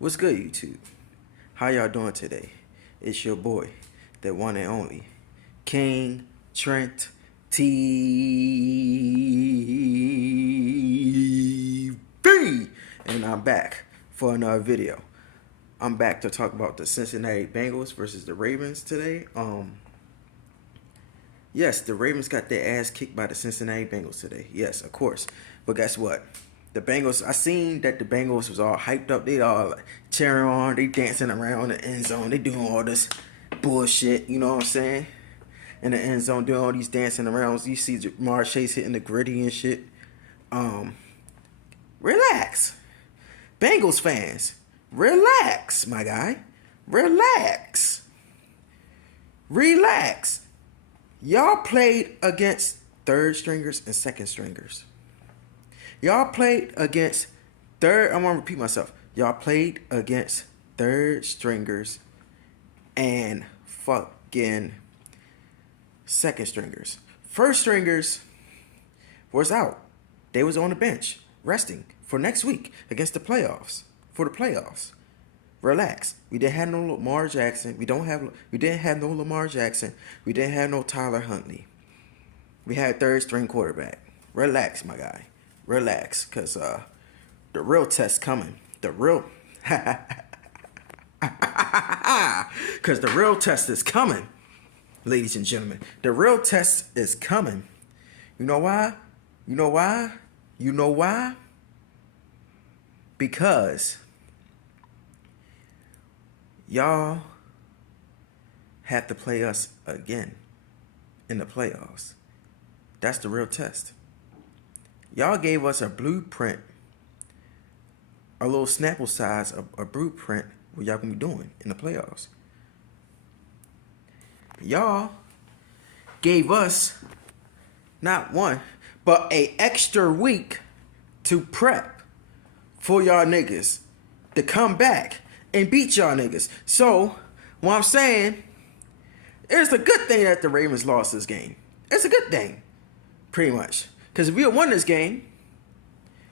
What's good, YouTube? How y'all doing today? It's your boy, the one and only King Trent TV, and I'm back for another video. I'm back to talk about the Cincinnati Bengals versus the Ravens today. Yes, the Ravens got their ass kicked by the Cincinnati Bengals today. Yes, of course. But guess what? The Bengals, I seen that the Bengals was all hyped up. They all like, cheering on. They dancing around the end zone. They doing all this bullshit, you know what I'm saying? In the end zone, doing all these dancing around. You see Jamar Chase hitting the gritty and shit. Relax. Bengals fans, relax, my guy. Relax. Relax. Y'all played against third stringers and second stringers. Y'all played against I'm gonna repeat myself. Y'all played against third stringers and fucking second stringers. First stringers was out. They was on the bench resting for next week against the playoffs. For the playoffs. Relax. We didn't have no Lamar Jackson. We didn't have no Lamar Jackson. We didn't have no Tyler Huntley. We had third string quarterback. Relax, my guy. Relax, cause the real test coming. The real cause the real test is coming, ladies and gentlemen. The real test is coming. You know why? You know why? You know why? Because y'all have to play us again in the playoffs. That's the real test. Y'all gave us a blueprint, a little Snapple size, a blueprint what y'all gonna be doing in the playoffs. Y'all gave us not one, but a extra week to prep for y'all niggas to come back and beat y'all niggas. So, what I'm saying, it's a good thing that the Ravens lost this game. It's a good thing, pretty much. Because if we had won this game,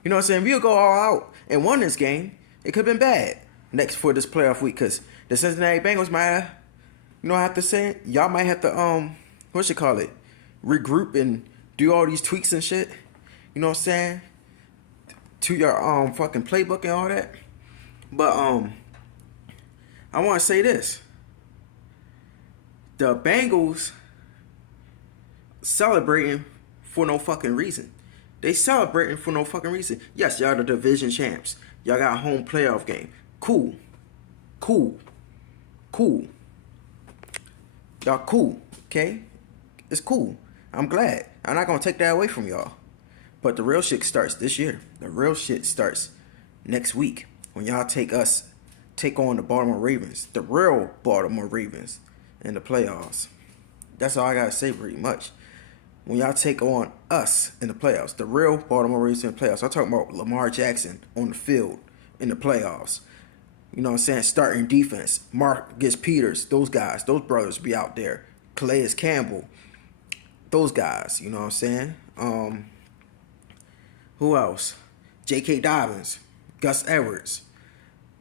you know what I'm saying, if we would go all out and won this game, it could have been bad next for this playoff week. Because the Cincinnati Bengals might have, you know what I have to say? Y'all might have to, what you call it, regroup and do all these tweaks and shit. You know what I'm saying? To your fucking playbook and all that. But I want to say this. The Bengals celebrating for no fucking reason. They celebrating for no fucking reason. Yes, y'all the division champs. Y'all got a home playoff game. Cool. Cool. Cool. Y'all cool. Okay? It's cool. I'm glad. I'm not going to take that away from y'all. But the real shit starts this year. The real shit starts next week. When y'all take on the Baltimore Ravens. The real Baltimore Ravens in the playoffs. That's all I got to say pretty much. When y'all take on us in the playoffs, the real Baltimore Ravens in the playoffs. I'm talking about Lamar Jackson on the field in the playoffs. You know what I'm saying? Starting defense. Marcus Peters, those guys, those brothers be out there. Calais Campbell, those guys, you know what I'm saying? Who else? J.K. Dobbins, Gus Edwards.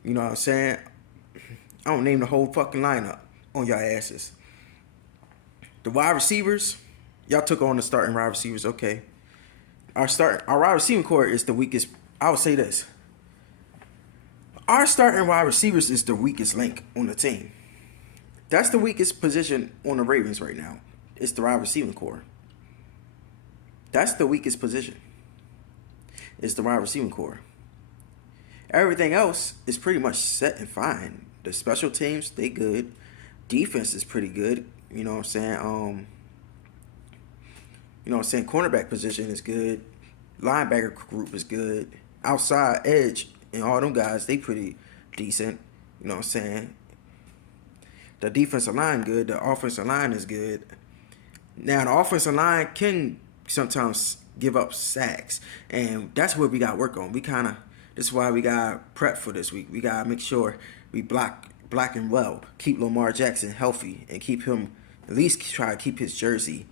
You know what I'm saying? I don't name the whole fucking lineup on y'all asses. The wide receivers, y'all took on the starting wide receivers, okay. Our wide receiving core is the weakest. I would say this. Our starting wide receivers is the weakest link on the team. That's the weakest position on the Ravens right now. It's the wide receiving core. That's the weakest position. It's the wide receiving core. Everything else is pretty much set and fine. The special teams, they good. Defense is pretty good. You know what I'm saying? You know what I'm saying? Cornerback position is good. Linebacker group is good. Outside edge and all them guys, they pretty decent. You know what I'm saying? The defensive line good. The offensive line is good. Now, the offensive line can sometimes give up sacks. And that's what we got to work on. This is why we got to prep for this week. We got to make sure we block him well. Keep Lamar Jackson healthy. And keep him, at least try to keep his jersey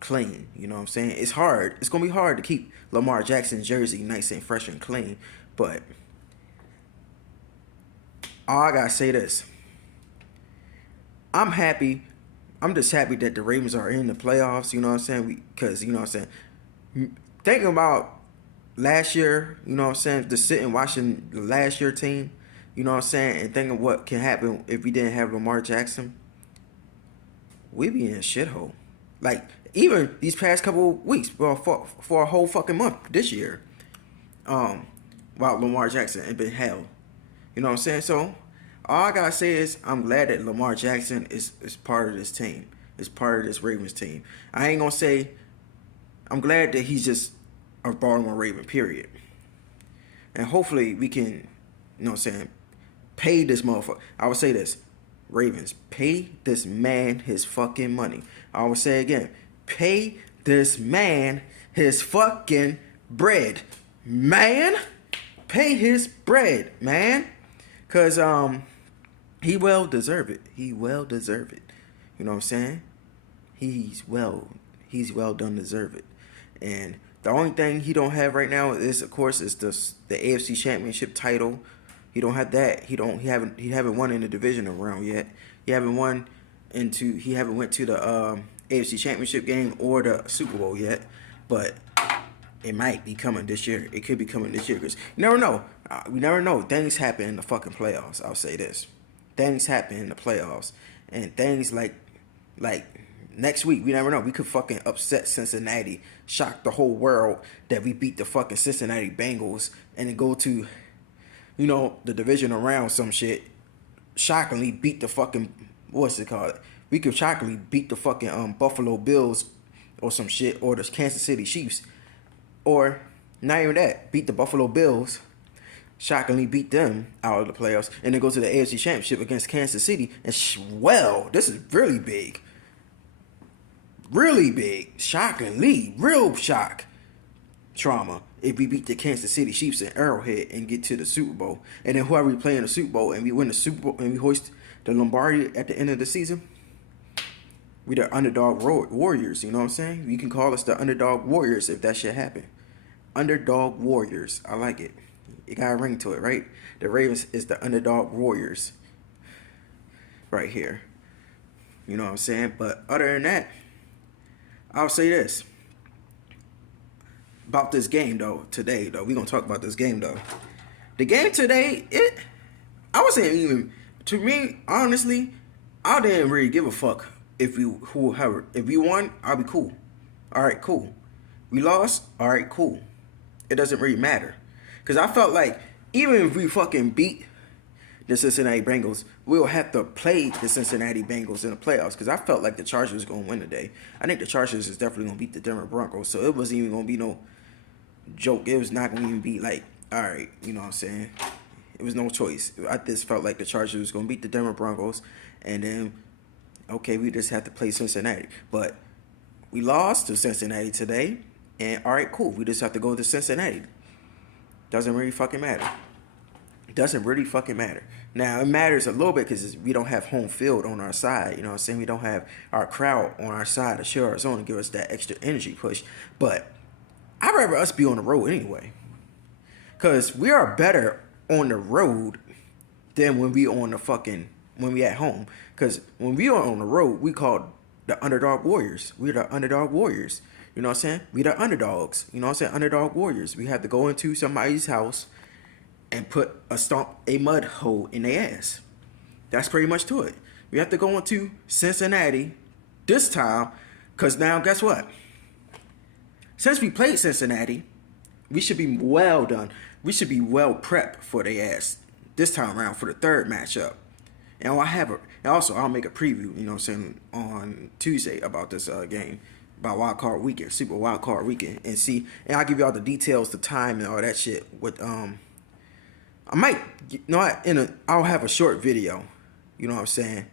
clean. You know what I'm saying? It's hard. It's going to be hard to keep Lamar Jackson's jersey nice and fresh and clean. But All I gotta say this. I'm happy. I'm just happy that the Ravens are in the playoffs. You know what I'm saying? Because you know what I'm saying. Thinking about last year, you know what I'm saying, just sitting watching the last year team, you know what I'm saying, and thinking what can happen if we didn't have Lamar Jackson, we'd be in a shithole. Like, even these past couple of weeks, well, for a whole fucking month this year, while Lamar Jackson had been hell. You know what I'm saying? So, all I gotta say is I'm glad that Lamar Jackson is part of this team. Is part of this Ravens team. I ain't gonna say I'm glad that he's just a Baltimore Raven, period. And hopefully we can, you know what I'm saying, pay this motherfucker. I would say this. Ravens, pay this man his fucking money. I would say again, pay this man his fucking bread. Man, pay his bread, man. Cause he well deserve it. He well deserve it. You know what I'm saying? He's well done deserve it. And the only thing he don't have right now is, of course, is the AFC Championship title. He don't have that. He haven't won in the divisional round yet. He haven't went to the AFC Championship game or the Super Bowl yet. But it might be coming this year. It could be coming this year because you never know. We never know. Things happen in the fucking playoffs. I'll say this. Things happen in the playoffs, and things like next week, we never know. We could fucking upset Cincinnati, shock the whole world that we beat the fucking Cincinnati Bengals, and then go to, you know, the division around some shit. Shockingly beat the fucking, what's it called? We could shockingly beat the fucking Buffalo Bills or some shit, or the Kansas City Chiefs, or not even that, beat the Buffalo Bills. Shockingly beat them out of the playoffs, and then go to the AFC Championship against Kansas City. And this is really big. Really big. Shockingly. Real shock. Trauma. If we beat the Kansas City Chiefs in Arrowhead and get to the Super Bowl. And then whoever we play in the Super Bowl and we win the Super Bowl and we hoist the Lombardi at the end of the season, we the underdog warriors. You know what I'm saying? You can call us the underdog warriors if that shit happen. Underdog warriors. I like it. It got a ring to it, right? The Ravens is the underdog warriors. Right here. You know what I'm saying? But other than that, I'll say this. About this game, though, today, though. We're going to talk about this game, though. The game today, I would say even, to me, honestly, I didn't really give a fuck if we won, I'll be cool. All right, cool. We lost, all right, cool. It doesn't really matter. Because I felt like even if we fucking beat the Cincinnati Bengals, we'll have to play the Cincinnati Bengals in the playoffs. Because I felt like the Chargers was going to win today. I think the Chargers is definitely going to beat the Denver Broncos. So it wasn't even going to be no joke. It was not going to even be like, all right, you know what I'm saying? It was no choice. I just felt like the Chargers was going to beat the Denver Broncos. And then, okay, we just have to play Cincinnati. But we lost to Cincinnati today. And all right, cool. We just have to go to Cincinnati. Doesn't really fucking matter. It doesn't really fucking matter. Now, it matters a little bit because we don't have home field on our side. You know what I'm saying? We don't have our crowd on our side to share our zone and give us that extra energy push. But I'd rather us be on the road anyway. Because we are better on the road than when we at home. Because when we are on the road, we call the underdog warriors. We're the underdog warriors. You know what I'm saying? We the underdogs. You know what I'm saying? Underdog warriors. We have to go into somebody's house and stomp a mud hole in their ass. That's pretty much to it. We have to go into Cincinnati this time, because now guess what? Since we played Cincinnati, we should be well done. We should be well prepped for their ass this time around for the third matchup. And I'll make a preview, you know what I'm saying, on Tuesday about this game. About Wild Card Weekend, Super Wild Card Weekend, and I'll give you all the details, the time, and all that shit. I might, I'll have a short video, you know what I'm saying,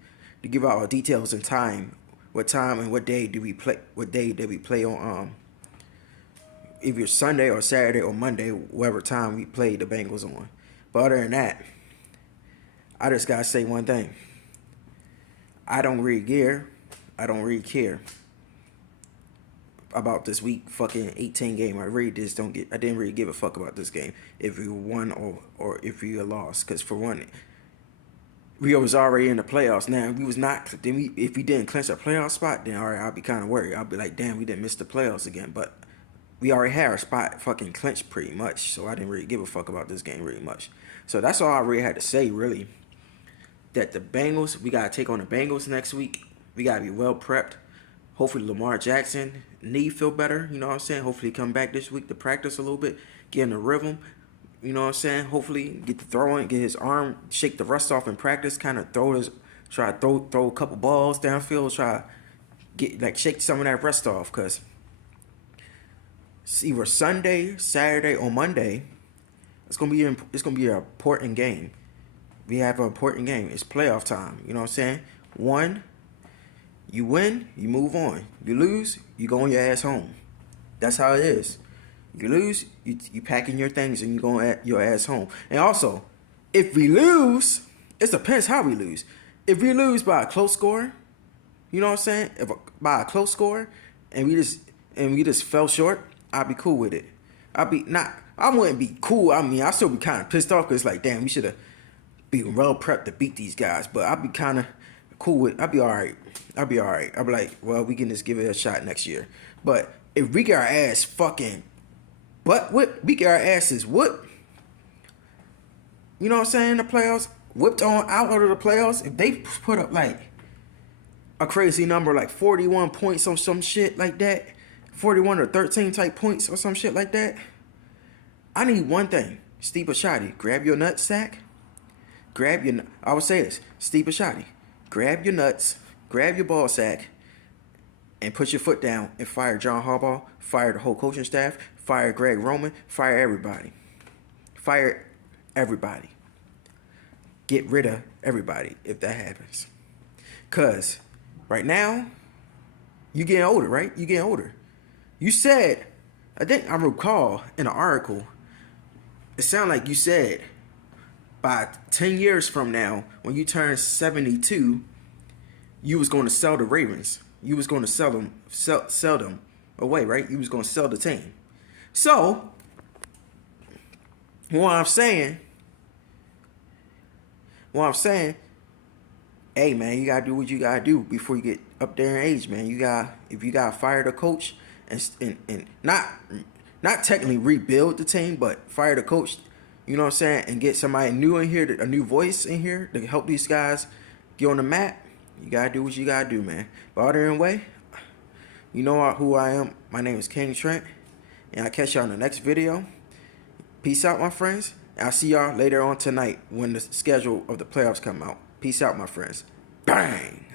to give out all the details and time, what time and what day did we play on, either Sunday or Saturday or Monday, whatever time we played the Bengals on. But other than that, I just gotta say one thing. I don't really care about this week fucking 18 game. I didn't really give a fuck about this game if we won or if we lost. Because for one, we was already in the playoffs. Now, we was not. Then if we didn't clinch a playoff spot, then all right, I'll be kind of worried. I'll be like, damn, we didn't miss the playoffs again. But we already had our spot fucking clinched pretty much. So I didn't really give a fuck about this game really much. So that's all I really had to say, really. That the Bengals, we gotta take on the Bengals next week. We gotta be well prepped. Hopefully Lamar Jackson knee feel better. You know what I'm saying? Hopefully he come back this week to practice a little bit, get in the rhythm. You know what I'm saying? Hopefully get the throwing, get his arm, shake the rust off in practice, kind of try to throw a couple balls downfield, try to get like shake some of that rust off, cause it's either Sunday, Saturday, or Monday. It's gonna be an important game. We have an important game. It's playoff time. You know what I'm saying? One, you win, you move on. You lose, you go on your ass home. That's how it is. You lose, you packing your things and you going your ass home. And also, if we lose, it depends how we lose. If we lose by a close score, you know what I'm saying? By a close score, and we just fell short, I'll be cool with it. I wouldn't be cool. I mean, I'll still be kind of pissed off because like, damn, we should have been well prepped to beat these guys. But I'll be kind of cool with. I'll be all right. I'll be like, well, we can just give it a shot next year. But if we get our ass fucking we get our asses whooped. You know what I'm saying? The playoffs, whipped on out of the playoffs. If they put up like a crazy number, like 41 points on some shit like that, 41 or 13 type points or some shit like that, I need one thing. Steve Bisciotti, grab your nutsack. I would say this. Steve Bisciotti, grab your nuts, grab your ball sack, and put your foot down and fire John Harbaugh, fire the whole coaching staff, fire Greg Roman, fire everybody. Fire everybody. Get rid of everybody if that happens. Because right now, you getting older, right? You getting older. You said, I think I recall in an article, it sounded like you said by 10 years from now, when you turn 72, you was going to sell the Ravens. You was going to sell them away, right? You was going to sell the team. So, what I'm saying, hey man, you gotta do what you gotta do before you get up there in age, man. If you gotta fire the coach and not technically rebuild the team, but fire the coach, you know what I'm saying, and get somebody new in here, a new voice in here to help these guys get on the map. You gotta do what you gotta do, man. But other than way, you know who I am. My name is King Trent, and I'll catch y'all in the next video. Peace out, my friends. I'll see y'all later on tonight when the schedule of the playoffs come out. Peace out, my friends. Bang!